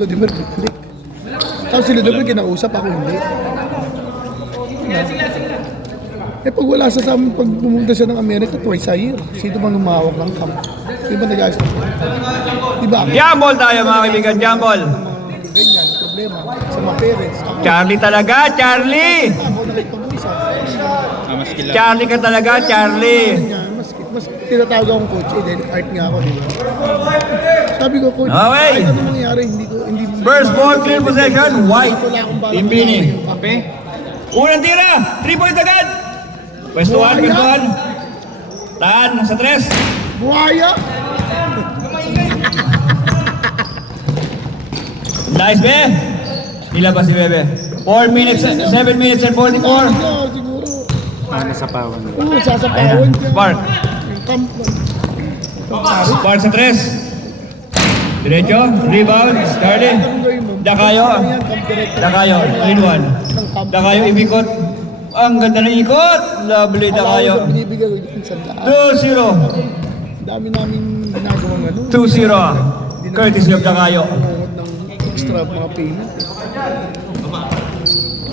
Lodimer click. Tapos si Lodimer kinausap ako hindi. Eh pag wala sa amin, pag pumunta siya ng Amerika twice a year, sino bang humahawak ng camp? Di ba nag-ayos? Di ba? Jambol tayo mga kaibigan, jambol. Ganyan, problema sa mga parents. Ako, Charlie talaga, Charlie! ako nakipag-usap. Charlie ka talaga, Charlie. Ganyan, mas tinatawag akong coach, eh, dahil art nga ako, di ba? Sabi ko, coach, Okay. kahit ano mangyari, hindi First ball, clear possession, white. wala akong balak Imbini. yung kape. Unang tira, 3 points agad. Pwestuhan, pwestuhan. Tahan, sa 3. Buhaya! Nice, be. Nilabas si Bebe. 4 minutes, 7 minutes and 44. Ano, siguro. Nasapawan. Oo, sasapawan Ayan, siya. Spark. Yung camp. Spark sa 3. Diretso, rebound, Starling. Dakayo. Dakayo, in 1. Dakayo, ibikot. Ang ganda ng ikot. Lovely, Dakayo. Binibigay ko yung sandaan. 2-0. Dami namin ginagawang ano. 2-0. Courtesy of Dakayo. Nangungot ng extra mga payment.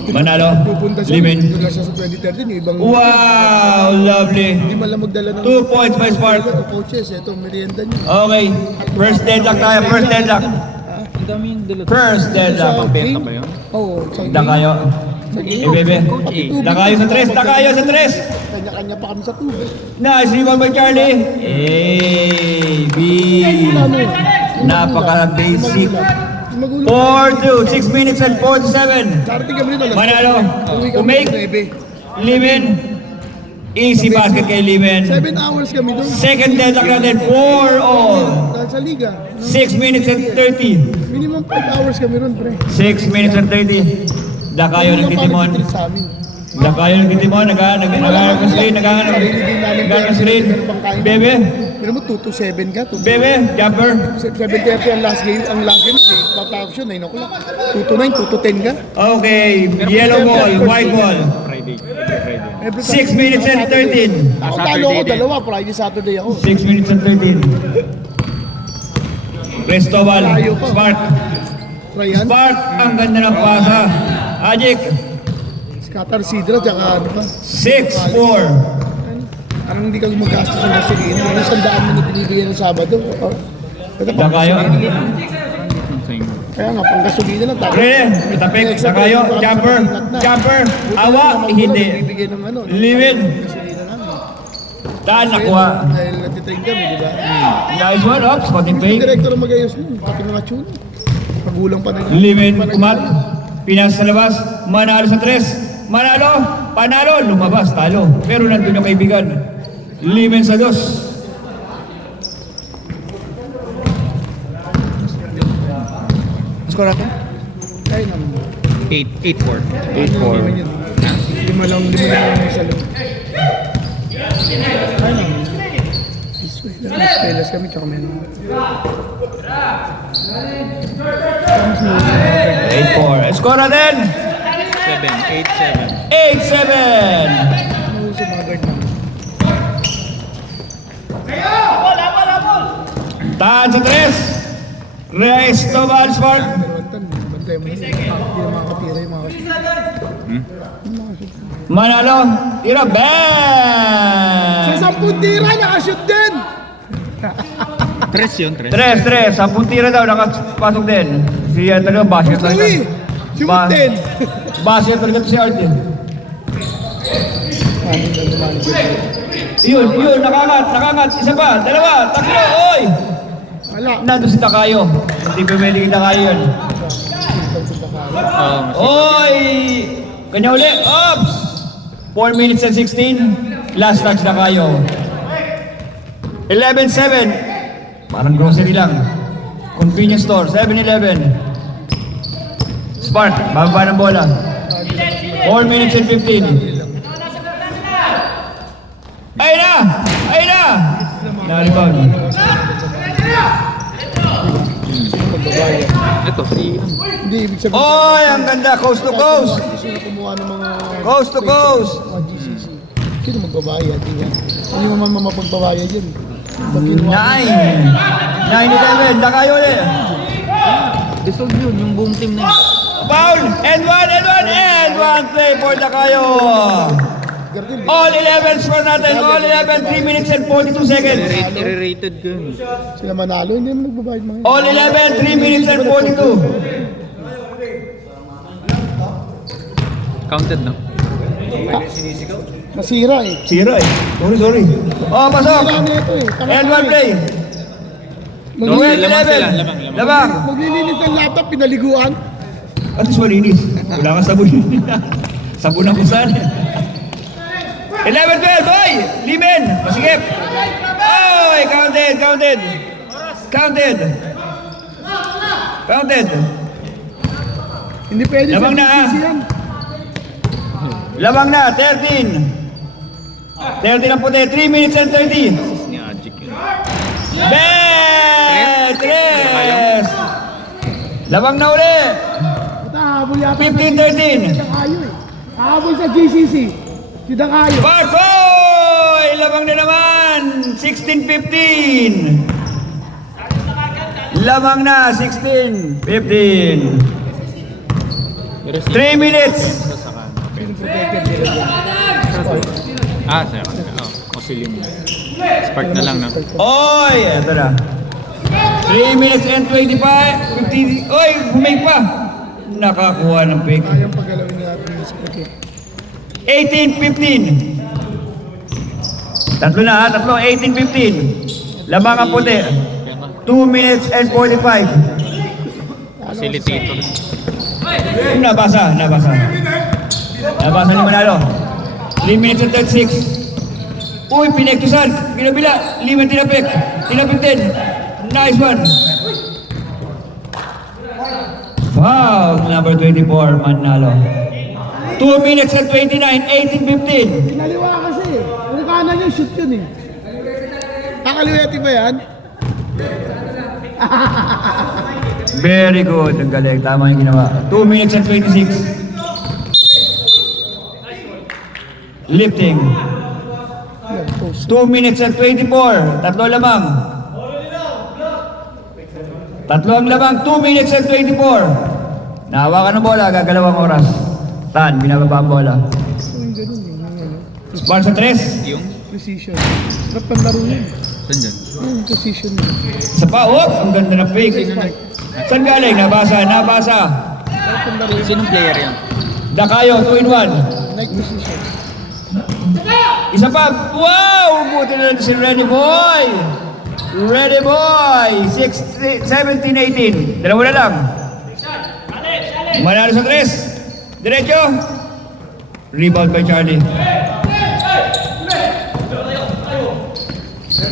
Manalo. Pupunta siya. Limin. Doon lang siya sa 2013. Yung ibang Wow, lovely. hindi man lang magdala ng 2 points by Spark. coaches. Ito, merienda niya. Okay, first deadlock tayo, first deadlock. Ang daming dala. First deadlock. Benta ba yun? Oo. sa game. Dakayo. Sa game. Eh, bebe. Dakayo sa 3, Dakayo sa 3. Kanya-kanya pa kami sa tubig. Nice rebound by Charlie. A, B. Napaka-basic. Magulo. 4-2, 6 minutes and 47. Darating kami nito. Manalo. Uwi To kami make sa 9. Limin. Easy basket kay Limin. 7 hours kami doon. Second deadlock natin, 4 all. Dahil sa liga. 6 minutes and 30. Minimum 5 hours kami ron, pre. 6 minutes and 30. Dakayo ng titimon. Sa amin. Dakayo ng titimon. Nag-aaral ng screen. Nag-aaral ng screen. Bebe. Pero mo 2 to 7 ka. 2 Bebe. Jumper. 7:30 ang last game. Ang last game, pagtapos yun, 9 o'clock. 2 to 9, 2 to 10 ka. Okay. Yellow ball. White ball. Friday. Friday. Every 6 minutes and 13. Ako talo ko dalawa. Friday, Saturday ako. 6 minutes and 13. Cristobal. Spark. Ryan, Spark. Ang ganda ng pasa. Ajik. Scatter Sidra, tsaka ano pa. 6-4. Parang hindi ka gumagastos ng gasolina. Yung sandaan mo na binibigyan ng Sabado. Oh. Ito pa. Dakayo. Kaya nga, pang gasolina lang. Tapos, Rene. Tapik. Dakayo. Jumper. Jumper. Awa. Hindi. Bibigyan ng ano. Limin. Gasolina lang. Taan nakuha. Dahil natitrain kami, di ba? Nice one. Ops. Konting Yung fake. director ang mag-ayos nun. Pati mga tune. Pagulang pa na yun. Limin. Kumat. Pinas sa labas. Manalo sa 3. Manalo. Panalo. Lumabas. Talo. Pero nandun yung kaibigan. Limin sa 2. Score natin? Ay, naman. 8-4. 8-4. Lima lang yung isa lang. Ay, naman. Espelas kami, tsaka meron. 8-4. Score natin. 7. 8-7. 8-7. Ano sa mga guard namin? Taan sa 3. Cristobal Spark. Pero bantay mo yun. Hindi na makakatira yung mga Manalo. Tira. Bang! Sa 10 tira, nakashoot din! 3 yun, 3. 3. 10 tira daw. Nakapasok din. Si talaga basket talaga. Uy! Shoot din! Basket talaga to si Artin. Yun. Nakangat. Isa pa. Dalawa. Tatlo. Oy! Wala. Nandun si Takayo. Hindi pa pwede kita kayo yun. Oy! Kanya uli. Ops! 4 minutes and 16. Last touch na kayo. 11-7. Parang grocery lang. Convenience store. 7-Eleven. Spark. Bababa ng bola. 4 minutes and 15. Ayun na! Na-rebound. Ito, si... Hindi, ibig sabihin. Oy! Ang ganda! Coast to coast! Gusto na kumuha ng mga... Coast to coast! Mga GCC. Sino magbabayad? Hindi naman mapagbabayad yun. 9! 9-11! Dakayo ulit! Dissolve yun, yung buong team na yun. Foul! And one play for Dacayo. All 11 score natin. All 11, 3 minutes and 42 seconds. Re-rated ko yun. Sila manalo, hindi mo nagbabayad mga yun. All 11, 3 minutes and 42. Counted na. Nasira eh. Sira eh. Sorry. Oh, pasok. Sira na ito eh. Tanga And ka one eh. play. Lamang 12-11. sila. Labang. Maglilinis ng laptop, pinaliguan. At least malinis. Wala kang sabon. Sabon ang kusan. 11-12. Oy! Limen. Masigip. Oy! Counted. Hindi pwede Lamang na, ah. GCC yan. Labang na. 13. 13 ang puti. 3 minutes and 30. Ni Ajik yun. Tres! Labang na uli! Nakahabol yata. 15-13! Dakayo eh. Nakahabol sa GCC. Si Dakayo. Barkoy! Labang na naman! 16-15! Labang na! 16-15! 3 minutes! Sa'yo. Osilim. Spark na lang, no? Oy! Eto na. 3 minutes and 25, 50. Oy! Bumay pa! Nakakuha ng pick. Kayang paggalawin natin yung split eh. 18-15. Tatlo na ha, tatlo. 18-15. Labang ang puti. 2 minutes and 45. Facilitator. Nabasa ni Manalo. 3 minutes and 36. Uy, pinektusan. Kinabila. Liman tinapik. Tinapik din. Nice one. Foul. Number 24, Manalo. 2 minutes and 29. 18-15. Pinaliwa kasi eh. Kung kanan yung shoot yun eh. Kakaliweti ba yan? Very good. Ang galing. Tama yung ginawa. 2 minutes and 26. Lifting. 2 minutes and 24. Tatlo lamang. Tatlo ang lamang. 2 minutes and 24. Nahawakan ng bola. Gagalawang oras. Tan, binababa ang bola. Yung ganun eh. Yung ano. Spark sa 3. Yung? Precision. Sarap ang laro yun. Saan dyan? Yung precision yun. Isa pa. Oh, ang ganda ng fake. Saan galing? Nabasa. Sarap ang laro yun. Sinong player yan? Dacayo, 2-in-1. Like precision. Isa pa. Wow! Buti na si Ready Boy. 17-18. Dalawa na lang. Manalo sa 3. Diretso. Rebound by Charlie.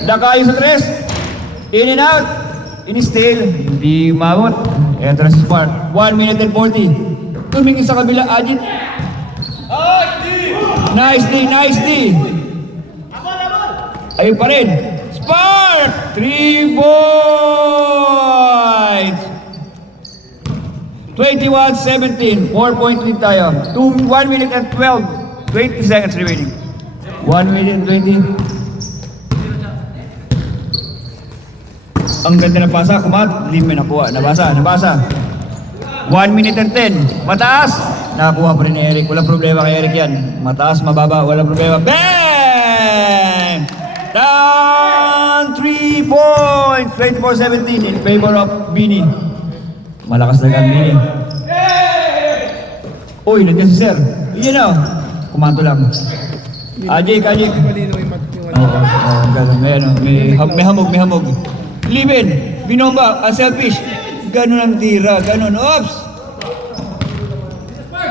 Dacayo sa 3. In and out. In steal. Hindi umabot. Ito na si Spark. 1 minute and 40. Tumingin sa kabila. Ajit. Nice D. Ayun pa rin. Spark! 3 points! 21-17. 4-point lead tayo. 1 minute and 20 seconds remaining. 1 minute and 20. Ang ganda ng pasa. Kumat. Hindi may nakuha. Nabasa. 1 minute and 10. Mataas. Nakakuha pa rin ni Eric. Walang problema kay Eric yan. Mataas, mababa. Walang problema. Bang! Down 3 points. 24-17 in favor of Bini. Malakas na gan Bini. Uy, nandiyan si Sir. Yun na. Kumanto lang. Ajik. Malinaw yung mat. Oo, ganun. May hamog. Liben, binomba, selfish. Ganun ang tira, ganun. Oops!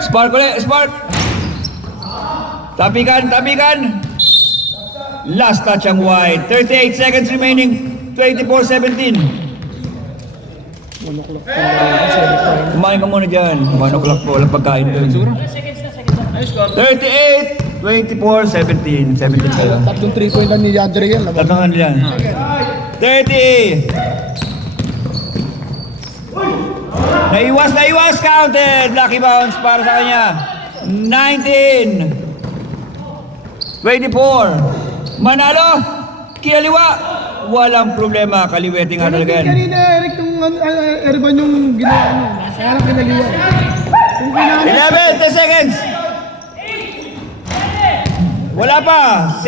Spark ulit, spark! Tapikan! Last touch ang wide. 38 seconds remaining. 24-17. 1 o'clock. Kumain ka muna dyan. 1 o'clock po, walang pagkain doon. 38, 24, 17. 17 kayo. Tatlong 3 point lang ni Yandre yan. Laban. Tatangan yan. 30. Naiwas, counted. Lucky bounce para sa kanya. 19. 24. Manalo. Kinaliwa. Walang problema, kaliwete nga talaga yan. Kanina, Eric, yung Erban yung ginawa mo. Parang kinaliwan. Kung kailangan, 11, 10 seconds. Wala pa. 6,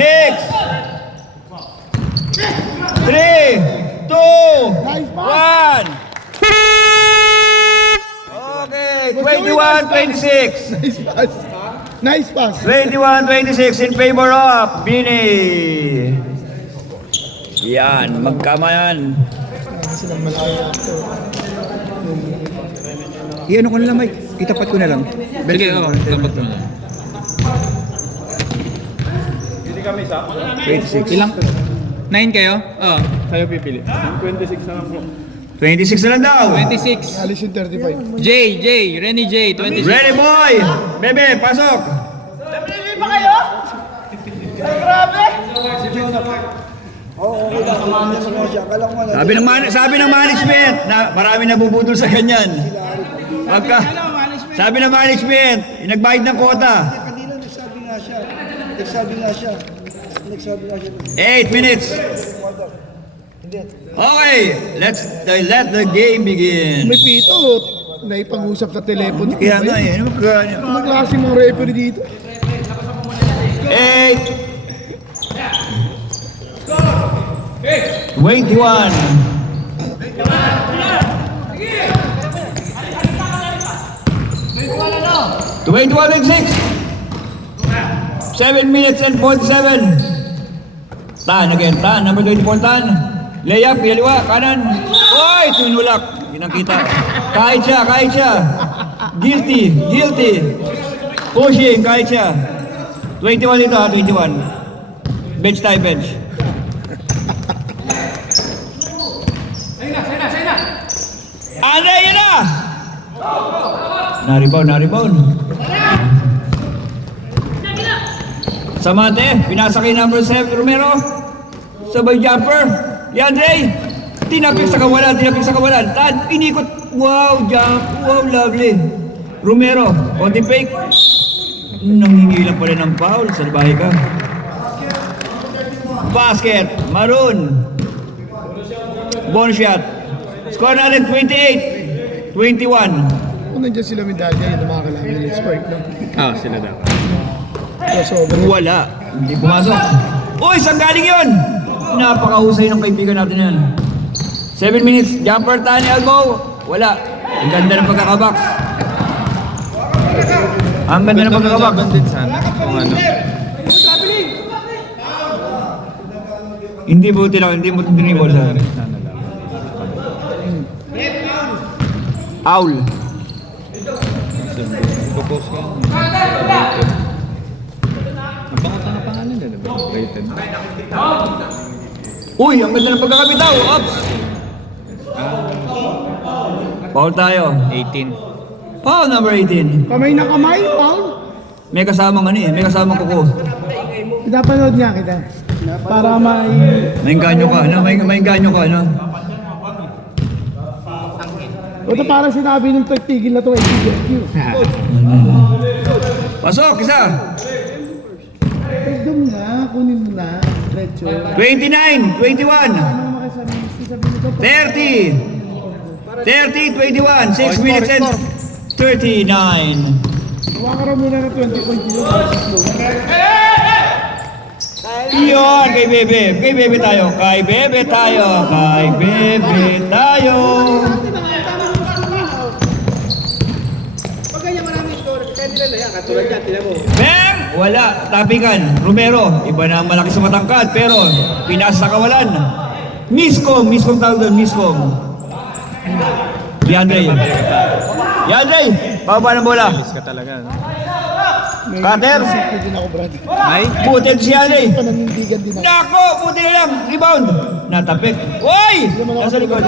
3, 2, 1. Okay, 21-26. nice pass. Nice pass. 21-26 in favor of Bini. Yan, magkama yan. Silang malaya ito. Iano ko na lang, Mike. Itapat ko na lang. Sige, oo. Dapat mo na. 26. Ilang? 9 kayo? Oo. Kayo pipili. 26 na lang daw. 26. Alis yung 35. Renny J, 26. Ready boy! Bebe, pasok! Sabi ng management na marami nabubudol sa ganyan. Sabi ng management, nagbayad ng kota. Kanina nagsabi nga siya. 8 minutes. Okay, let the game begin. May pito, naipag-usap sa telepono. Kaya nga eh, ano magkano? Anong klase mong referee dito? 8 21 21-6 7 minutes and 47. Tan again, Tan, number 24, Tan. Layup, yaliwa, kanan. Oy, tunulak. Pinakita. Kahit siya. Guilty. Pushing, kahit siya. 21 dito ha, 21. Bench tayo, bench. Ano yun na? Na-rebound. Samante, pinasa kay number 7, Romero. Sabay jumper. Yandre, tinapik sa kawalan. Tan, inikot. Wow, jump. Wow, lovely. Romero, konti fake. Nangingilang pala ng foul. Salbahe ka. Basket, Maroon. Bonus shot. Score natin 28-21. Kung nandiyan sila medalya, yun ang mga kalaban nila. Spark lang. Ah, sila daw. Crossover. Wala. Hindi pumasok. Uy, saan galing yun? Napakahusay ng kaibigan natin yan. 7 minutes. Jumper, tan, elbow. Wala. Ang ganda ng pagkakabox. Ang ganda ng pagkakabox. Laban din sana kung ano. Hindi buti lang. Hindi mo dribble sa Sana laban. Owl. Propose ka. Ang pangalan na diba? Rated. Uy, ang ganda ng pagkakabitaw. Ops. Foul tayo. 18. Foul number 18. Kamay na kamay, Paul. May kasamang ano eh. May kasamang kuko. Pinapanood niya kita. Para may... Maingganyo ka. Ano? Maingganyo ka. Ano? O ito parang sinabi ng tigil na ito ay TGQ. Pasok, isa. Pwede mo na, kunin mo na. Diretso. 29, 21. Ano makasabi nito? 30, 21, 6 minutes and 39. Huwag ka raw muna na 20 points yun. Iyon, kay Bebe. Kay Bebe tayo. Bang! Wala. Tapikan. Romero. Iba na ang malaki sa matangkad. Pero, pinasa sa kawalan. Miscom tawag doon. Miscom. Yandre. Baba ng bola. Alis ka talaga. No? Cutter. Pwede din ako, brad. Ay? Butin si Yandre. Pananindigan din ako. Nako! Buti na lang. Rebound. Natapik. Uy! Nasa likod.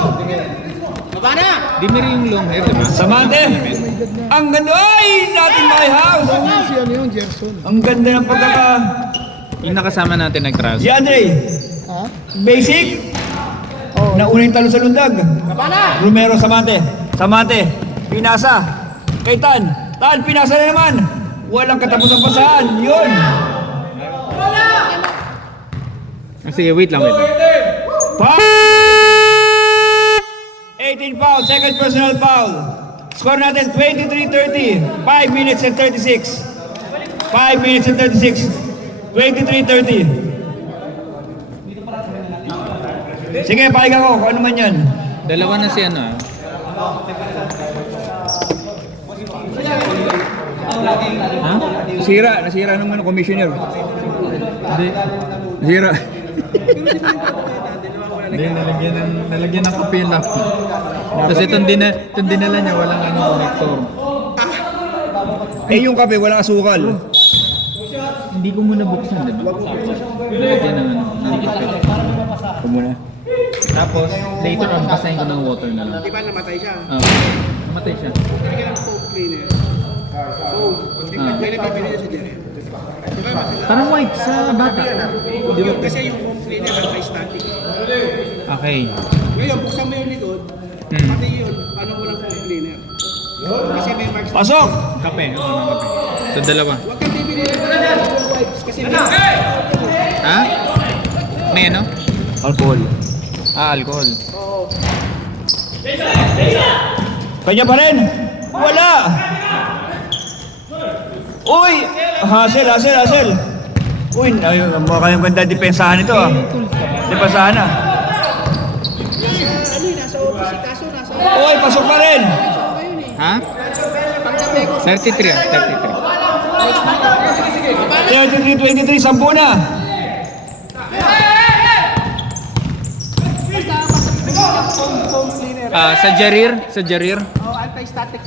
Di mo rin yung long hair, diba? Samante. Ang ganda. Ay! Natin my house. Si ano yun, Gerson. Ang ganda ng pagkaka... Yung nakasama natin nag-transfer. Yandre. Ha? Basic. Oo. Nauna yung talo sa lundag. Romero, Samante. Pinasa. Kay Tan. Pinasa na naman. Walang katapusang pasahan. Yun. Ah, sige, wait lang. Foul! 18 foul, second personal foul. Score natin 23-30. 5 minutes and 36. 5 minutes and 36. 23-30. Sige, pakinggan ko kung ano man yan. Dalawa na si ano ah. Ha? Nasira naman ang commissioner. Hindi. Nasira. Hindi, nalagyan ng kape yung laptop. Tapos itong dinala niya, walang ano connector. Eh yung kape, walang asukal. Hindi ko muna buksan, di ba? Nalagyan ng kape. Kumuna. Tapos, later on, basahin ko ng water na lang. Di ba namatay siya? Namatay siya. Bigyan ng foam cleaner. Foam. May nabibili na sa Jerry. Parang white sa bata. Di ba? Kasi yung foam cleaner anti-static. Okay. Ngayon, buksan mo yung likod. Pati yun, ano mo lang foam cleaner. Kasi may marks. Pasok! Kape. Ano kape? So, dalawa. Huwag kang bibili ng wipes kasi may Ha? May ano? Alcohol. Alcohol. Kanya pa rin! Wala! Uy! Hassel! Uy, mukha kayong ganda depensahan ito ah. Depensahan na. nasa office, kaso nasa Uy, pasok pa rin! Ha? 33 ah. 33. 33-23, 10 na! Sa Jarir. anti-static.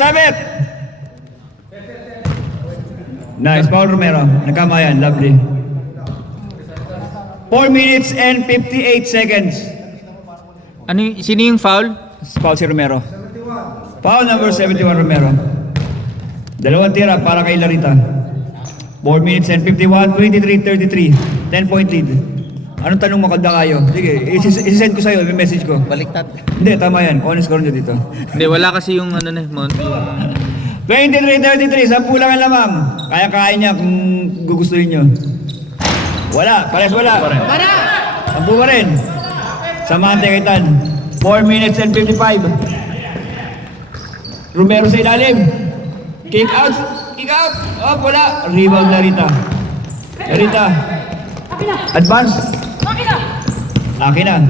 Sabit! Nice, Paul Romero. Nagkamayan, lovely. 4 minutes and 58 seconds. Sino yung foul? Foul si Romero. Foul number 71 Romero. Dalawang tira para kay Larita. 4 minutes and 51, 23-33. 10-point lead. Anong tanong mo kada kayo? Sige, isi-send ko sa'yo, may message ko. Baliktad. Hindi, tama yan. Kung ano score nyo dito. Hindi, wala kasi yung ano na, Monty. 23-33, 10 lang ang lamang. Kaya-kaya niya kung gugustuhin nyo. Wala, pares wala. Para! 10 pa rin. Samahan Kaitan. 4 minutes and 55. Romero sa ilalim. Kick out. Oh, wala. Rebound Larita. Advance. Akin na.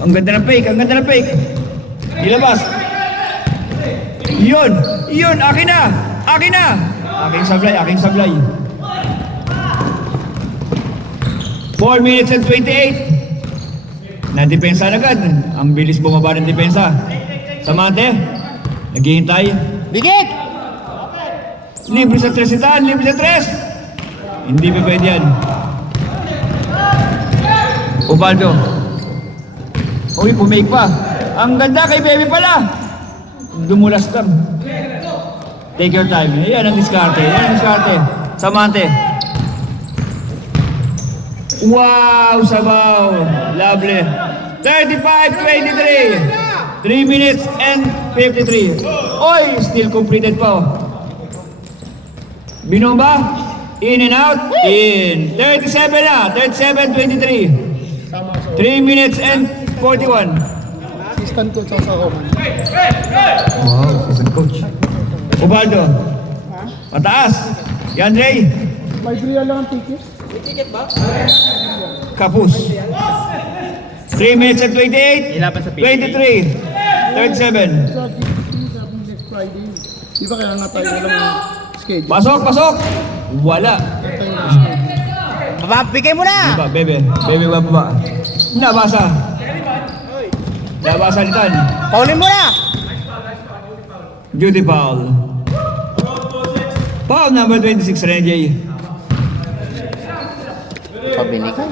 Ang ganda ng fake. Ilabas. Yun. Akin na. Aking sablay. 4 minutes and 28. Na-depensa na agad. Ang bilis bumaba ng depensa. Samante. Naghihintay. Dikit! Libre sa 3 itan. Hindi pa pwede yan. Ubaldo. Uy, pumake pa. Ang ganda kay Baby pala. Dumulas ka. Take your time. Yan ang diskarte. Samante. Wow, sabaw. Lovely. 35-23. 3 minutes and 53. Oy, still completed pa. Binomba. In and out. In. 37 na. 37-23. 3 minutes and 41. Assistant coach ako sa Roman. Wow, assistant coach. Ubaldo. Mataas. Yandre. May real lang ang ticket. Kapus. 3 minutes and 28. Ilaban sa 23. 37. Sa next Friday. Di ba kaya nga tayo walang schedule? Pasok. Wala. Tayo walang schedule. Bigay mo na! Diba, bebe, baba. Nabasa nitan. Paulin mo na! Duty foul. Foul number 26, Renjay. Pabili ka.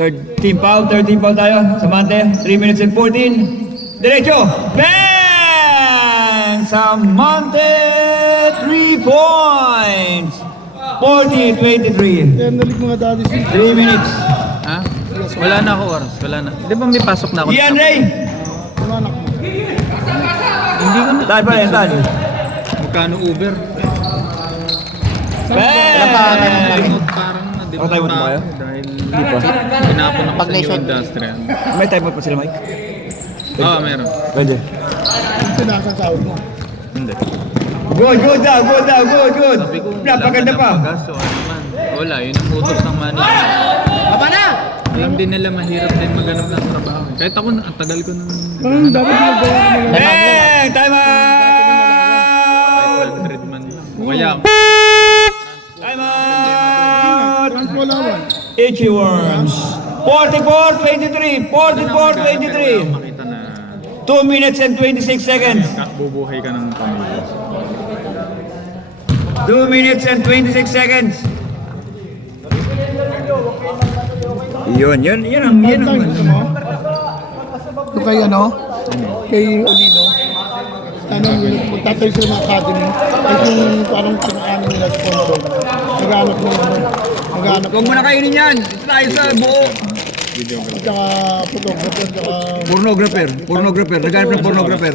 13 foul tayo. Samante, 3 minutes and 14. Diretso. Bang! Samante, 3 points. 40-23. Kaya nalig mga daddy si 3 minutes. Ha? Wala na ako oras. Wala na. Di ba may pasok na ako? Ian Ray. mga anak mo. Hindi ko na. Tayo pa rin, tayo. Magkano Uber? Bang! Parang Oh, time out mo kayo? dahil Hindi pa. pinapon ako sa new industrial. May time out pa sila, Mike? Oo, meron. Pwede. Yung pinakang sahod mo. Hindi. Good, good daw, good daw, good, good. Sabi ko, Napaganda pa. Gasto, ano man. Wala, yun ang utos ng management. Baba na! Alam din nila mahirap din maghanap ng trabaho. Kahit ako, ang tagal ko nang Parang dapat ginagawa ko mga Bang! Time out! 500 man lang. O kaya, Time out! Transwalawan. Itchy Worms. 44-23. 44-23. makita na 2 minutes and 26 seconds. bubuhay ka ng pamilya. 2 minutes and 26 seconds. Yun ang. Part-time, gusto mo? Yung kay ano? Kay Olino. Ano, magtatayo sila ng academy. At yung parang pinakaano nila sponsor. Naghanap na ano. Naghanap Huwag mo na kainin yan. Ito tayo sa buo. at saka photographer, at saka... Pornographer. Naghanap ng pornographer.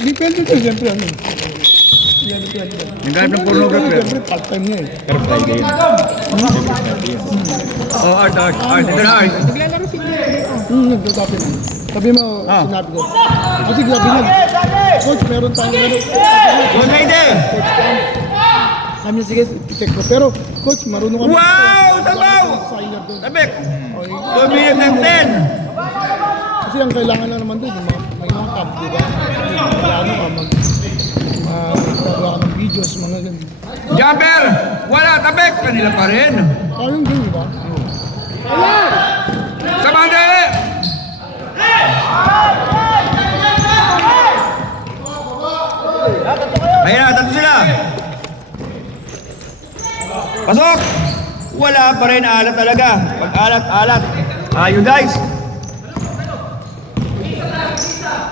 Depende ko, siyempre ano. Yan, depende. Naghanap ng pornographer. Siyempre, part-time niya eh. Pero Friday yun. Oh, art. Ito na art. Nagtatapin. Sabi mo, sinabi ko. Kasi sabi niya, Coach, meron tayong ano. Good lady. Kami sige, check ko. Pero, Coach, marunong kami. Wow! Sabaw! Signer doon. Tabik. Okay. 2 minutes and 10. Kasi ang kailangan na naman doon, may mga camp, di ba? Kaya ano ka, magagawa ka ng videos, mga ganun. Jumper! Wala, tabik! Kanila pa rin. Kayong din, di ba? Samante! Ayun na, tatlo sila. Pasok! Wala pa rin, alat talaga. Pag alat. You guys.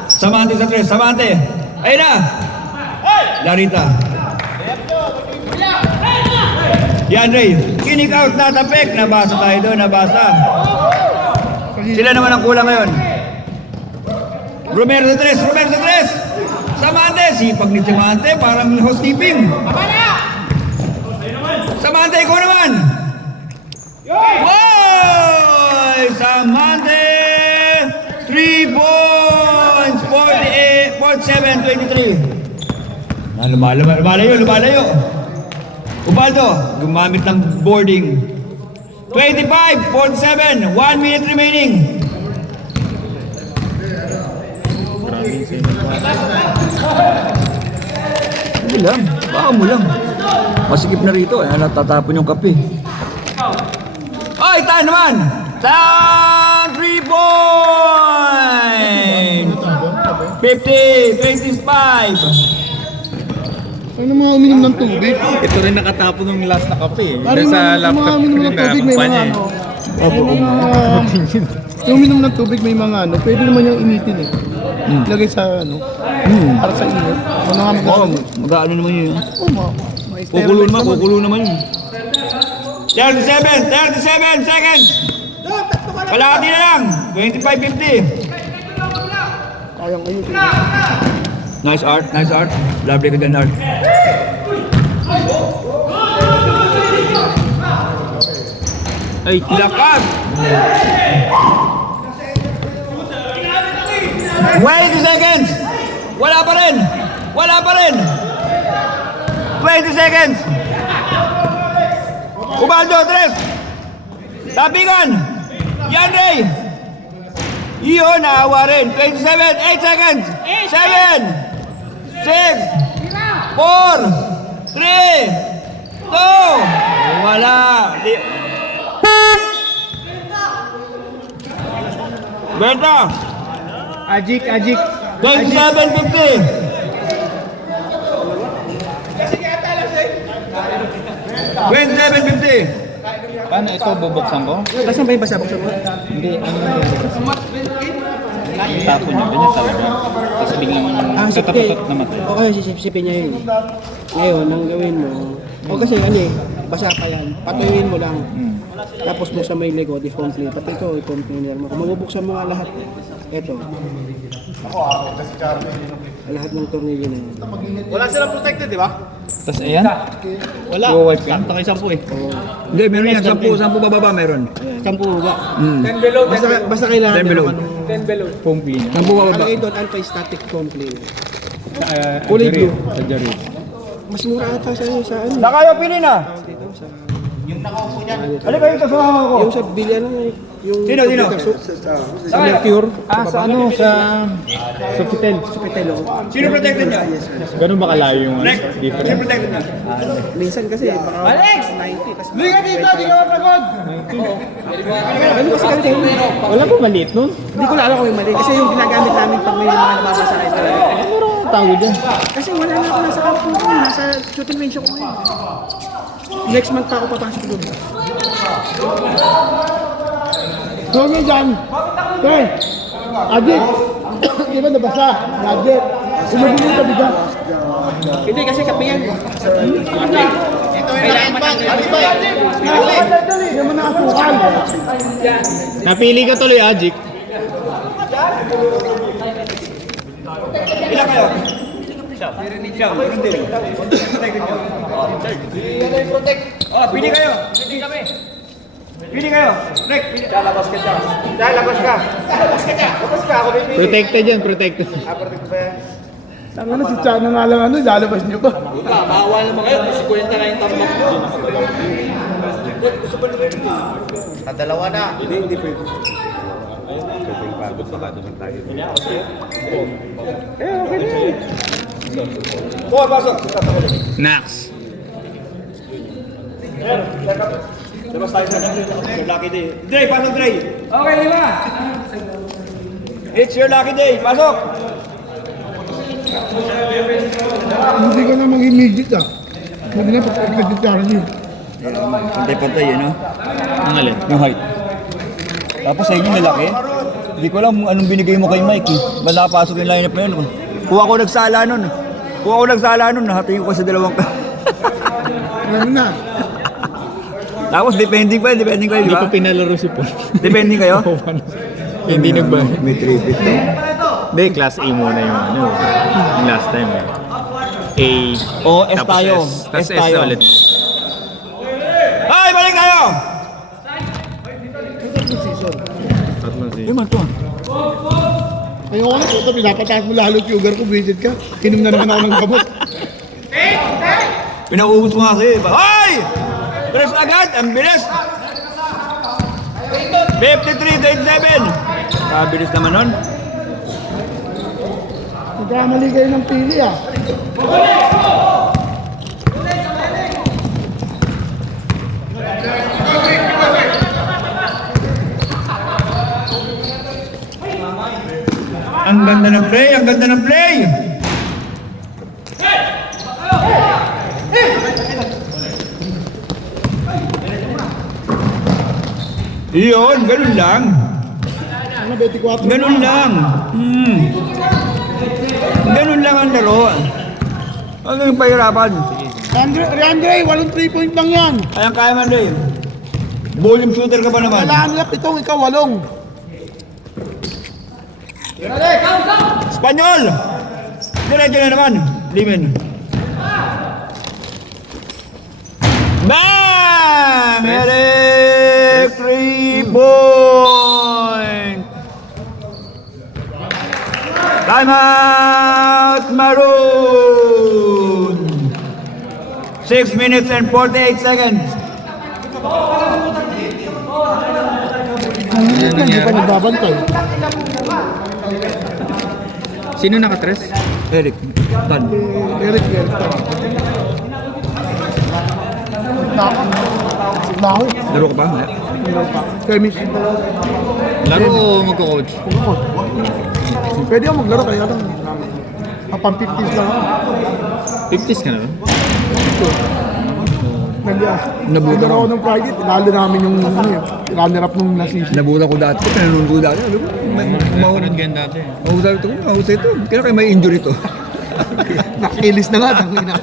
Samante sa tres, Samante. Ayun na. Larita. Yan, Ray. Kinik out na tapik. Nabasa tayo doon, nabasa. Sila naman ang kulang ngayon. Romero sa tres. Samante. Sipag ni Samante. Parang housekeeping. Samante, ikaw naman. Wow! Samante. 3 points. 47-23. Lumalayo. Ubaldo, gumamit ng boarding. 25-47, 1 minute remaining. Baka mo lang. Masikip na rito, natatapon yung kape. Ay, tayo naman! Tan 3 points! 50-25. Ano mga uminom ng tubig? Ito rin nakatapon ng last na kape. Ano Doon sa mga laptop uminom ng na tubig, may mga kumpanya. ano. Yung uminom ng tubig, may mga ano. Pwede naman yung initin eh. Lagay sa ano. Para sa init. Ano nga maganda. Mag-ano naman yun. Oo, Kukulo naman yun. 37 seconds! Kalahati na lang! 25-50. Kayang ayusin. Nice art. Lovely ka dyan, art. Ay, lakas! 20 seconds! Wala pa rin! 20 seconds! Ubaldo, tres! Tapigan! Yan, Ray! Iyon, naawa rin. 27, 8 seconds! 7! 6! 4! 3! 2! Wala! Berta! Ajik. 27-50! 27-50! Paano ito bubuksan ko? Basta ba yung basa-basa mo? Hindi, ano nangyari kasi? Tapon niya, ganyan talaga. Tapos biglang tatapatat namatay. O kaya sisipsipin niya yun. Ngayon, ang gawin mo, o kasi ano eh, basa pa yan. Patuyuin mo lang. Tapos buksan mo yung likod, i-complete. Pati ito, i-complete mo. Kung mabubuksan mo nga lahat, Ito. Lahat ng tornilyo na yun. Wala silang protected, di ba? Tapos ayan. Wala. Iwa-wipe ka? Sakto kay 10 eh. Hindi, meron yan. 10 bababa meron. 10 ba? Basta kailangan 10 below. nyo Foam cleaner. 10 bababa. nakalagay doon anti-static foam cleaner. Kulay blue. Sa Jari. Mas mura ata sa ano. Na kayo, pili na. Dito sa Ano kayo sa sumama ko? yung sa bilyan yung Sino? sa Mercure. Sa ano? Sa Sofitel. Sofitel oh. Sino protected niya? Ganun ba kalayo yung Sino protected niya? Minsan kasi baka Alex! 90 tas Liga dito, di ka mapagod! ano kasi kami Wala ba maliit nun? hindi ko lalo kung may mali kasi yung ginagamit namin pag may mga nababasa kayo talaga. Ano tawag dyan? Kasi wala na ako nasa camp ko ngayon, nasa shooting range ako ngayon. Next month pa ako papasok doon. So nga dyan. Okay. Adit. Di ba nabasa? Adit. Sumubog yung tabi ka. Hindi kasi kape yan. Hindi naman nakasukal. Napili ka tuloy, Ajik. Ilan kayo? Siya, meron din. Oh, pili kayo. Pili kami. Pili kayo. Rick, pili. Labas ka dyan. Labas ka. Labas ka. Ako rin pili. Protected yan, protected. Ang ano si Chano nga lang ano, lalabas niyo pa. Bawal naman kayo, kasi kwenta na yung tambak ko. Dalawa na. Hindi pwede. Oh, pasok. Nax. Labas tayo sa your lucky day. Dre, pasok Dre. Okay, lima. It's your lucky day. Pasok. Hindi ka na mag-immediate ah. Hindi na pagkakit yung Charlie. Pantay-pantay yun, no? Ang alin? Yung height. Tapos sa inyo lalaki. Hindi ko alam anong binigay mo kay Mike eh. Ba't nakapasok yung lineup na yun? Kuha ko nagsala nun. Nahatingin ko sa dalawang Alam na. Tapos depending kayo, di Hindi ba? ko pinalaro si Paul. Depending kayo? Hindi nagbayad. May 3 feet daw. Hindi, class A muna yung ano. Yung last time eh. A. O, S tapos tayo. S. Tapos S S tayo. ulit. Ay, balik tayo! Tatlong si. Yung man to. Ayoko na, puta, pinapataas mo lalo yung sugar ko, visit ka. Inom na naman ako ng gamot. Pinauubos ko nga kasi. Hoy! Press agad! Ang bilis! 53-37! Kabilis naman nun. Nagkamali kayo ng pili ah. Ang ganda ng play! Ang ganda ng play! Iyon, ganun lang. Ano, 24? Ganun lang. Ganun lang ang laro. Huwag kang pahirapan. Andre, walang 3 point lang yan. Kaya kaya man rin. Volume shooter ka pa naman. Kailangan nila 7, ikaw 8. Espanyol! Diretso na naman. Limen. Bang! Eric! 3 point! Time out, Maroon! 6 minutes and 48 seconds. Hindi pa nagbabantay. Sino nakatres? Eric, tan. Eric. Nako. Laro ka ba? Chemist. Laro o magko-coach? Pwede ako maglaro kaya lang. Pang 50s lang ako. 50s ka na ba? Naglaro ako ng Friday, tinalo namin yung runner-up nung nasisi. Nabura ko dati. Pinanood ko dati. Alam mo, Maunan ka dati. mahusay ito. Mahusay ito. Kaya kayo may injury to. Nakilis na nga, tangina.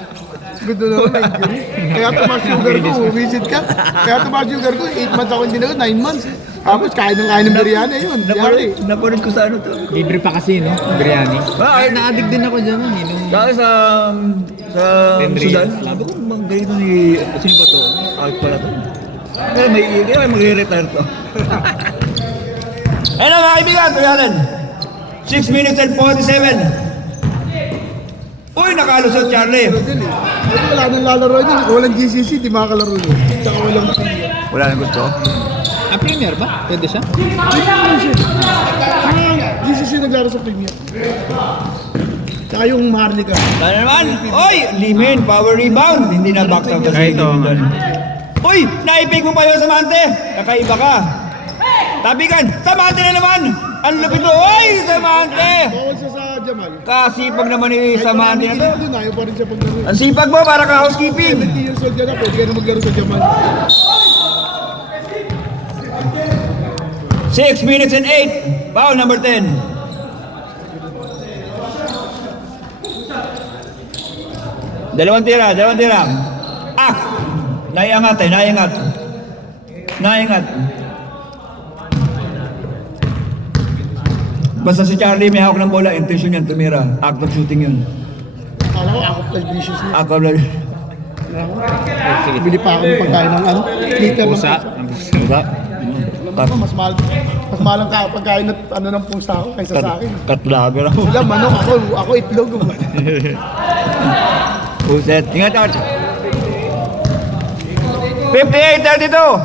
Gusto naman na injury. Kaya tumaas sugar ko, visit ka. Kaya tumaas sugar ko, 8 months ako hindi na 9 months. Tapos kain ng biryani, yun. Yari. Napanood ko sa ano to. Libre pa kasi, no? Biryani. Ah, Ay, na-addict din ako dyan. Dahil sa Henry. Sudan, sabi ko, mang ganito ni, sino ba to? Out pala to. Kaya may magre-retire to. Ano mga kaibigan, tuyalan. 6 minutes and 47. Uy, nakalusot Charlie. Ito wala nang lalaro yun. Walang GCC, di makakalaro yun. Tsaka walang premier. Wala nang gusto. Ah, premier ba? Pwede siya? GCC naglaro sa premier. Tsaka yung Maharlika. Ano naman? Uy, Limin, power rebound. Hindi na box out kasi Ito. Limin doon. Uy, naipig mo pa yun, Samante. Kakaiba ka. Tabigan, Samante na naman. Ang lupit mo. Uy, Samante. Bawal siya sa Jamal. Kasipag naman ni Samante na to. Doon, ayaw pa rin siya paglaro. Ang sipag mo para ka housekeeping. 70 years old ka na, pwede ka na maglaro sa Jamal. 6 minutes and 8. Foul number 10. Dalawang tira. Ah! Naiangat. Basta si Charlie may hawak ng bola, intention yan, tumira. Act of shooting yun. Kala ko, ako plus vicious na. Act of... Bili pa ako ng pagkain ng ano, liter ng Pusa. pusa. Ano, mas mahal ang pagkain at ano ng pusa ako kaysa sa akin. Cut vlogger ako. Sila manok, ako itlog. Puset. Ingat out. 58-32.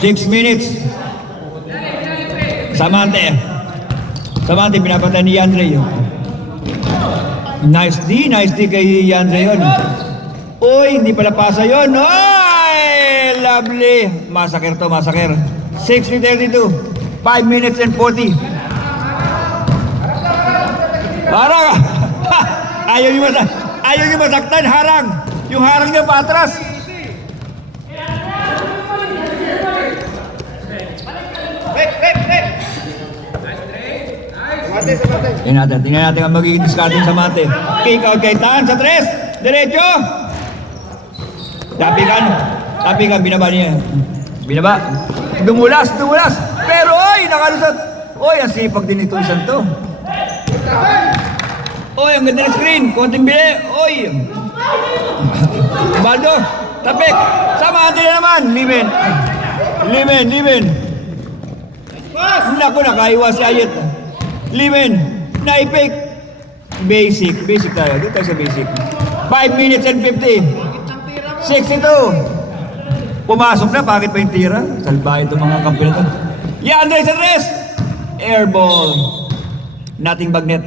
6 minutes. Samante, pinapatay ni Yandre yun. Nice D kay Yandre yun. Uy, hindi pala pasa yun. Ay, lovely. Massacre. 6-32. 5 minutes and 40. Harang! Ayaw niyo masaktan, harang! Yung harang niya patras! Tingnan natin ang magiging discarding sa mate. Kick out kay Tan sa 3. Diretso! Tapikan, binaba niya. Dumulas! Pero oy, nakalusot! Oy, ang sipag din ito isang to. Oy, ang ganda ng screen. Konting bili. Oy. Baldo. Tapik. Sama atin na naman. Limen. Naku, nakaiwas si Ayet. Limen. Naipik. Basic tayo. Dito tayo sa basic. 5 minutes and 50. 62. Pumasok na. Bakit pa yung tira? Salbahin itong mga kampi na ito. Yandre sa rest. Airball. Nothing bagnet.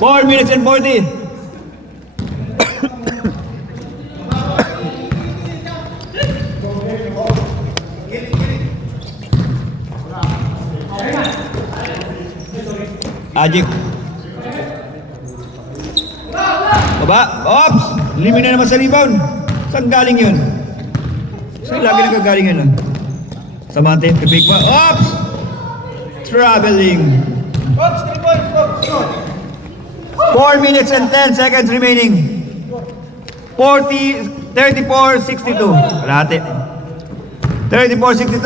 4 minutes and 40. Ajik. Baba. Ops! Limin na naman sa rebound. Saan galing yun? Saan lagi nagkagaling yun? Samante, pipik pa. Ops! Traveling. 4 minutes and 10 seconds remaining. 34-62. Kalahati. 34-62.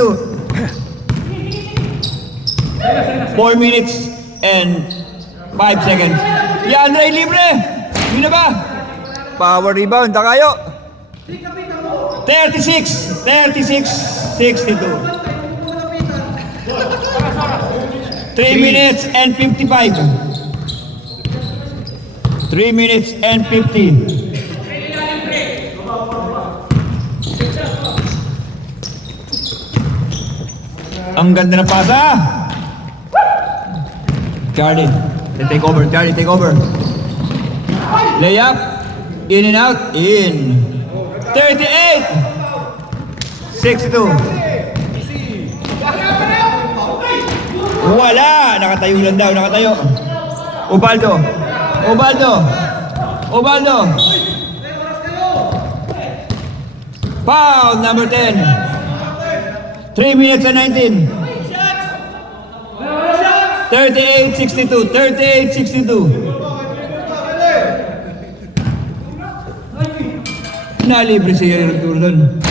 4 minutes and 5 seconds. Yandre libre. Yun na ba? Power rebound. Takayo. 36-62. 3 minutes and 55. 3 minutes and 50. Ang ganda na pasa. Charlie, take over. Layup. In and out. In. 38-62. Wala! Nakatayo lang daw, Ubaldo. Foul number 10. 3 minutes and 19. 38-62. 38-62. Nalibre si Arturo doon.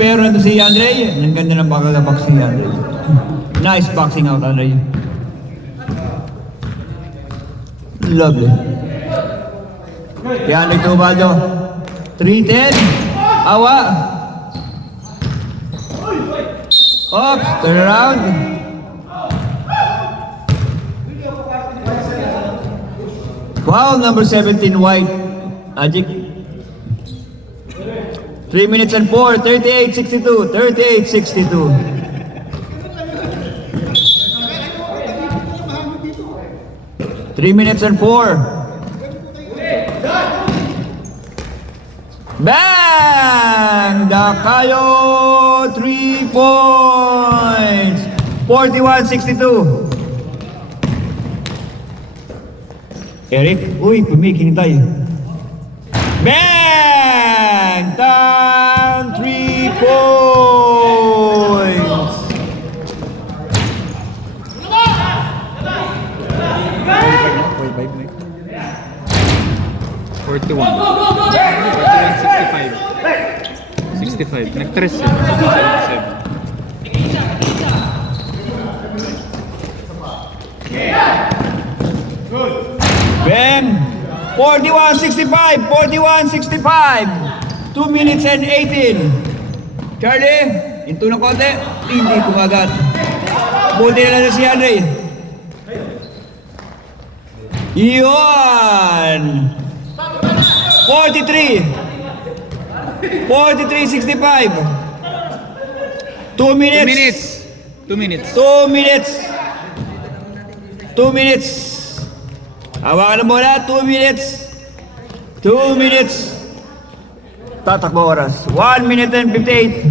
Pero nandun si Andre, ang ganda ng pagkakabak si Andre. Nice boxing out, Andre. Lovely. Yan, ito Baldo. 3-10. Awa. Oops, turn around. Foul number 17, White. Ajik. 3 minutes and 4, 38-62, 38-62. Three minutes and 4. Bang! Dakayo, 3 points. 41-62. Eric, uy, pumiking tayo. Bang! Down 3 points. 41. 65. Nag-tres eh. 77. Ben, 41-65, 41-65. 2 minutes and 18. Charlie, into ng konti. Hindi kumagat. Buti na lang si Andre. Yun. 43. 43-65. 2 minutes. 2 minutes. 2 minutes. 2 minutes. Hawakan mo na, 2 minutes. 2 minutes. Tatakbo oras. 1 minute and 58.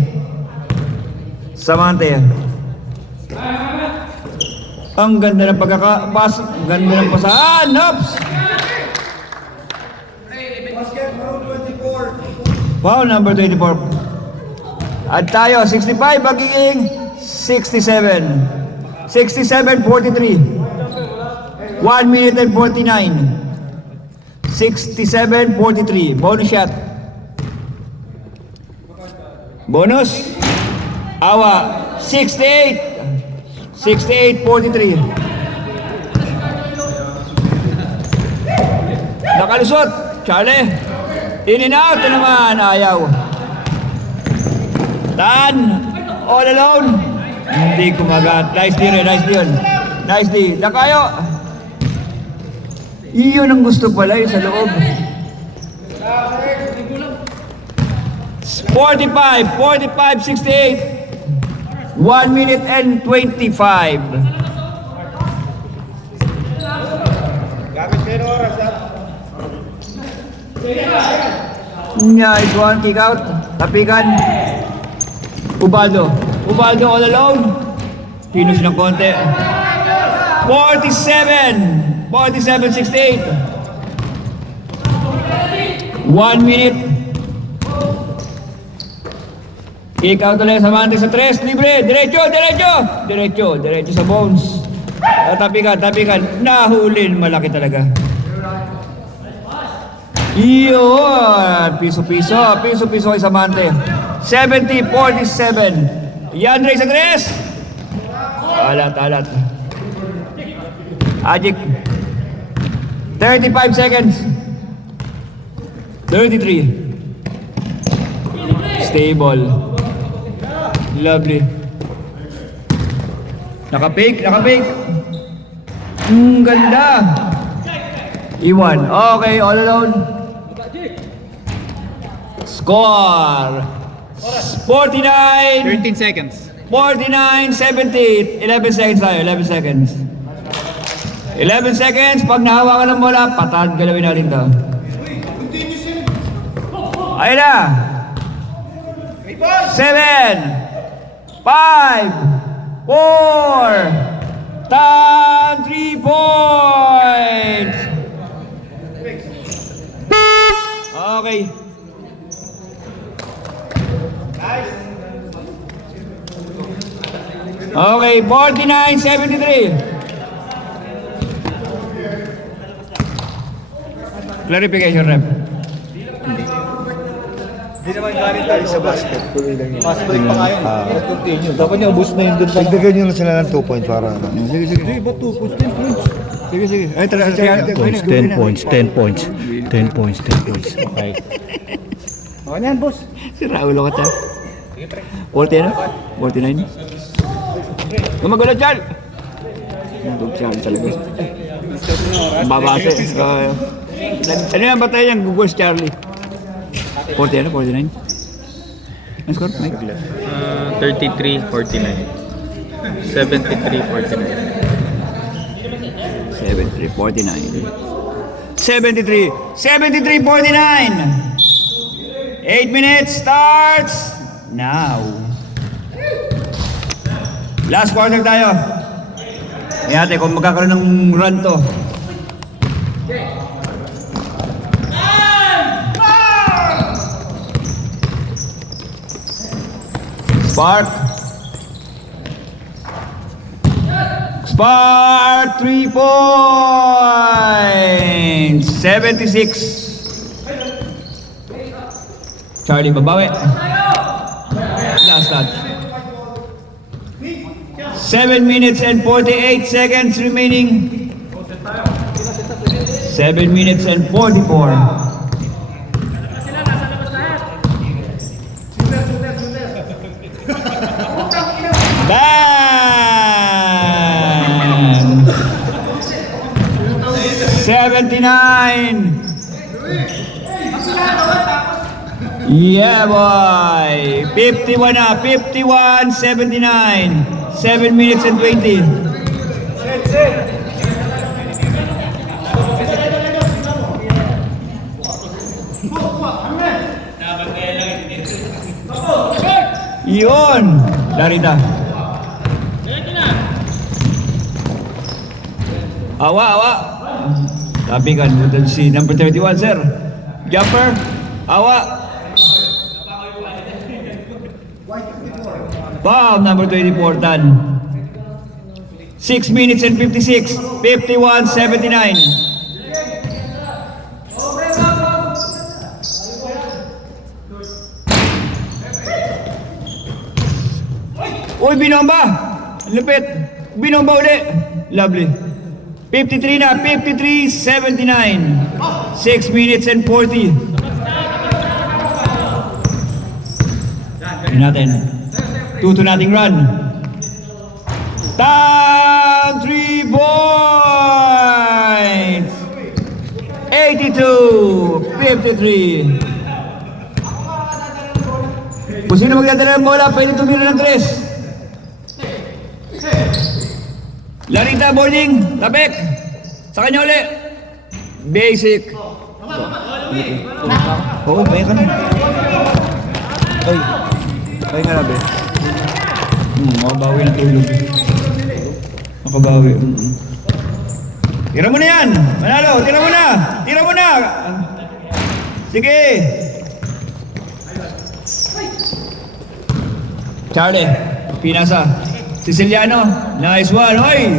Samante. Ang ganda ng pagkakapas. Ang ganda ng pasahan. Hops! Foul number 24. At tayo, 65 magiging 67. 67-43. 1 minute and 49. 67-43. Bonus shot. Bonus. Awa. 68. 68-43. Nakalusot. Charlie. In and out na naman. Ayaw. Tan. All alone. Hindi kumagat. Nice D rin. Nice D yun. Nice D. Dakayo. Iyon ang gusto pala yung sa loob. 45, 68. 1 minute and 25. Nice one, kick out. Tapikan. Ubaldo. Ubaldo all alone. Pinus ng konti. 47. 47-68. 1 minute. Kick out ulit sa Mante sa 3. Libre. Diretso, diretso. Diretso, diretso sa bones. Tapikan, tapikan. Nahulin. Malaki talaga. Iyon. Piso-piso. Piso-piso kay Samante. 70-47. Yandre sa 3. Alat, alat. Ajik. 35 seconds. 33. Stable. Lovely. Nakapake, nakapake. Ganda. Iwan. Okay, all alone. Score. 49. 13 seconds. 49-70. 11 seconds tayo. 11 seconds. 11 seconds. Pag nahawakan ng bola, patad. Galawin natin to. Ayun na. 7, 5, 4, 3 points. Okay. Okay, 49-73. Clarification, rep. Hindi naman galing tayo sa basket. Tuloy lang yun. Fast break pa nga yun. Continue. Dapat niya ubus na yun doon. Dagdagan nyo na sila ng 2 points para ano. Sige, sige. Sige, ba't 2 points? 10 points. Sige, sige. Ay, tara. 10 points. Okay. Okay na yan, boss. Si Raulo ka tayo. 40 na? 49? Gumagulot dyan! Nandog siya sa labas. Babase. Ano yan, batay yan? Google Charlie. 40 ano? 49? Ang score, Mike? 33-49. 73-49. 73-49. 73-49! 8 minutes starts now. Last quarter tayo. Tingnan natin kung magkakaroon ng run to. Spark. Spark 3 points. 76. Charlie babawi. Last touch. 7 minutes and 48 seconds remaining. 7 minutes and 44. Bang! 79. Yeah, boy. 51 na. 51-79. 7 minutes and 20. Yun. Larita. Awa, awa. Sabi kan, si number 31, sir. Jumper. Awa. Foul number 24, done. 6 minutes and 56. 51-79. Uy, binomba! Lupit! Binomba uli! Lovely. 53 na, 53-79. 6 minutes and 40. Tignan natin. 2-2 nating run. Down 3 points! 82-53. Kung sino magdadala ng bola, pwede tumira ng 3. Larita boarding, Labek. Sa kanya uli. Basic. Oo, kaya ka na. Ay nga labi. Makabawi na tulog. Makabawi. Tira mo na yan! Manalo! Tira mo na! Tira mo na! Sige! Charlie, pinasa. Siciliano, nice one. Hoy!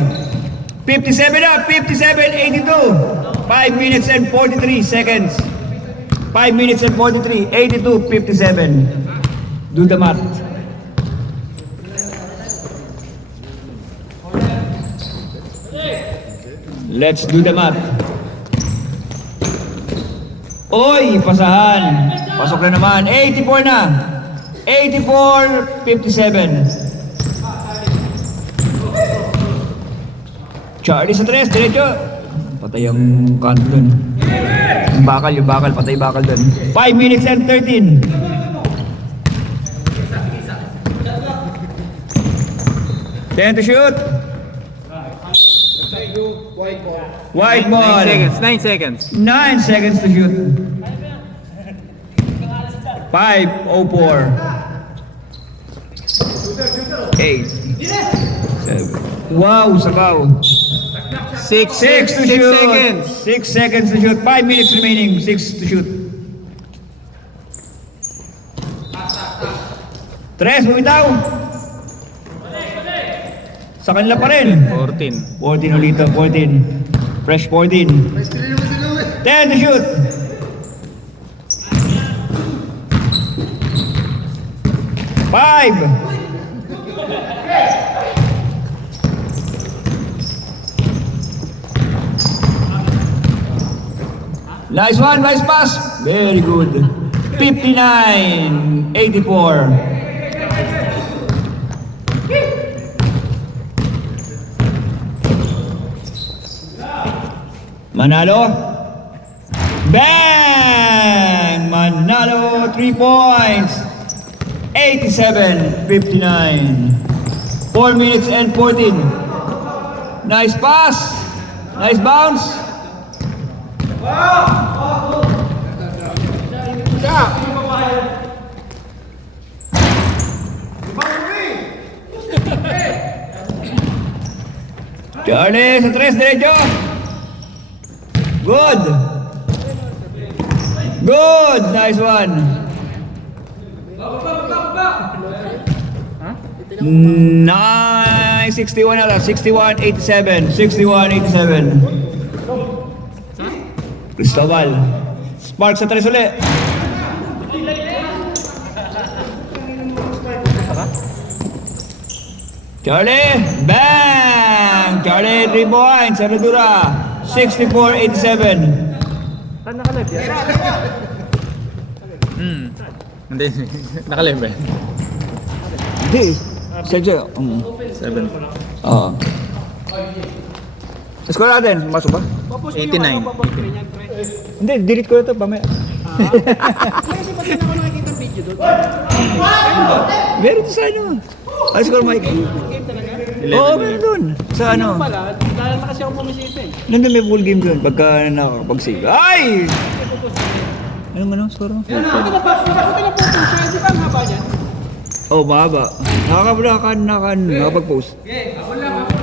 57 na! 57-82! 5 minutes and 43 seconds. 5 minutes and 43. 82-57. Do the math. Let's do the math. Oy, pasahan. Pasok na naman. 84 na. 84-57. Charlie sa 3, diretso. Patay ang kanto dun. Yung bakal, patay bakal dun. 5 minutes and 13. Ten to shoot. White ball. 9 seconds. 9 seconds to shoot. 5:04. 8. 7. Wow, sabaw. 6 to shoot. 6 seconds to shoot. 5 minutes remaining. 6 to shoot. 3, bumitaw. Sa kanila pa rin. 14. 14 ulit, 14. Fresh 14. 10 to shoot. Five. Nice one, nice pass. Very good. 59, 84. Manalo. Bang! Manalo 3 points. 87-59. 4 minutes and 14. Nice pass. Nice bounce. Charlie sa 3 diretso. Good. Good. Nice one. Nice. 61 na lang. 61-87. 61-87. Cristobal. Spark sa 3 ulit. Charlie. Bang. Charlie 3 points. Saradura. 64-87. Hindi. Nakalive ba? Hindi. Sadya. 7. Oo. Score natin. Masok ba? 89. Hindi. Delete ko na ito. Pamaya. Kasi pati naman nakikita video doon. Meron ito sa ano. Ay, score Mike. Game talaga. Oo, meron doon. Sa ano? Pala, dahil na kasi ako bumisita eh. Nandun may full game doon. Pagka nakakapag-save. Ay! Anong ano? Score mo? Buti na po siya. Di ba ang haba niyan? Oh, mahaba. Nakakapag-post.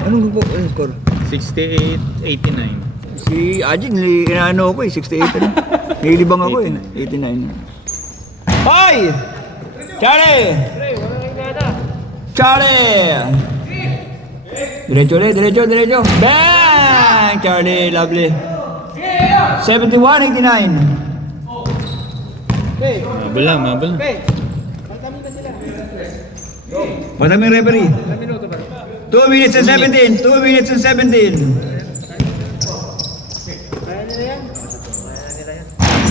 Anong score? 68-89. Si Ajin, inaano ako eh, 68 na. Nilibang ako eh, 89. Hoy! Charlie! Charlie! Diretso ulit, diretso. Bang! Charlie, lovely. 71-89. Mabal lang. Hey, magkami na sila. Maraming referee. 2 minutes and 17. 2 minutes and 17.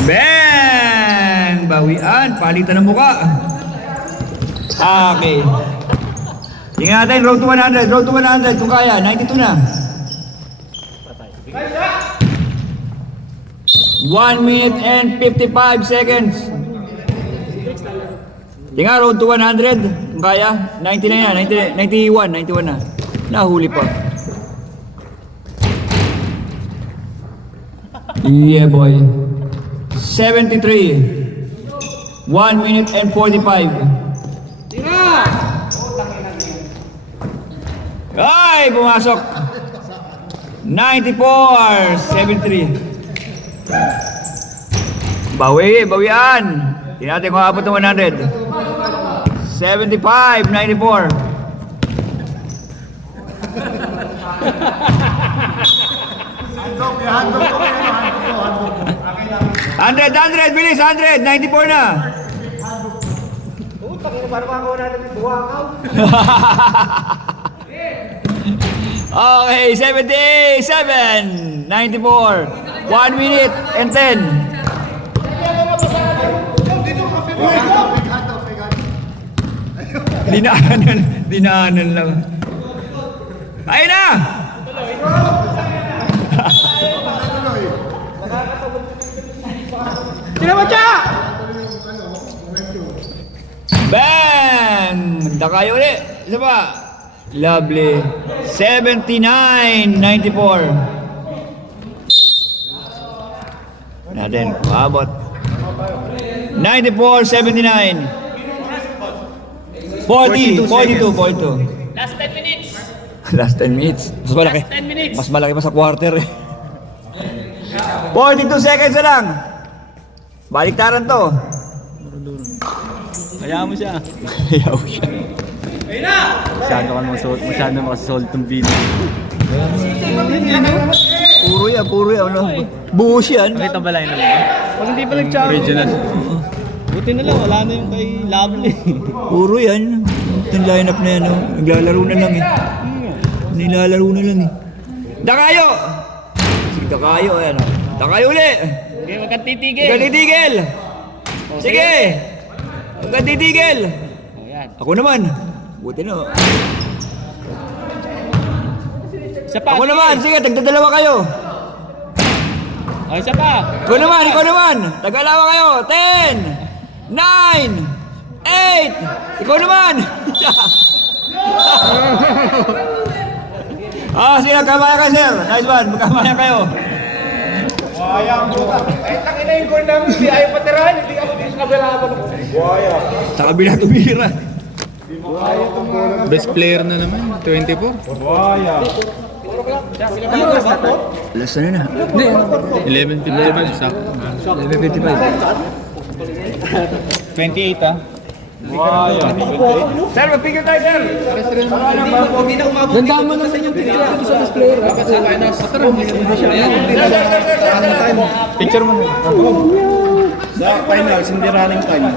Bang! Bawian. Palitan ng muka. Okay. Tingnan natin. Road to 100. Road to 100 kung kaya. 92 na. 1 minute and 55 seconds. Tingnan, road to 100. Kung kaya. 99 na. 91 na. Nahuli pa. Yeah, boy. 73. 1 minute and 45. Tira! Ay, pumasok. 94. 73. Bawian. Tingnan natin kung abot ng 100. 75, 94. $100, bilis, 100, 94 na. Okay, 77, 94, 1 minute and 10. Dinaanan lang. Ayun na! Tinamatya! Bang! Dakayo ulit. Isa pa. Lovely. 79-94. Natin. Abot. 94-79. 42. Last 10 minutes. Last 10 minutes. Mas malaki. Last 10 minutes. Mas malaki pa sa quarter eh. 42 seconds na lang. Baliktaran to. Hayaan mo siya. Ayaw siya. Masyado makasold tong video. Puro yan, ano? Buhos yan. Nakita ba line naman? Pag hindi pa nag-charo. Original. Buti na lang, wala na yung kay Lovely. Puro yan. Itong lineup na yan, oh. Naglalaro na lang eh. Nilalaro na lang eh. Dakayo! Sige, Dakayo, ayan oh. Dakayo uli! Okay, wag kang titigil. Huwag kang titigil! Sige! Huwag kang titigil! Ayan. Ako naman. Buti na. Isa pa. Ako naman, sige, tagdadalawa kayo. Oh, isa pa. Ikaw naman. Tagalawa kayo. 10, 9, 8. Ikaw naman. Sige, magkamaya ka, sir. Nice one, magkamaya kayo. Sa kabila tumira. Best player na naman, 24. Alas na na. 11:55 sa 28 ah. Sir, magpigil tayo, sir. Ganda mo naman yung pinaka sa display. Picture mo. Sa finals, hindi running time.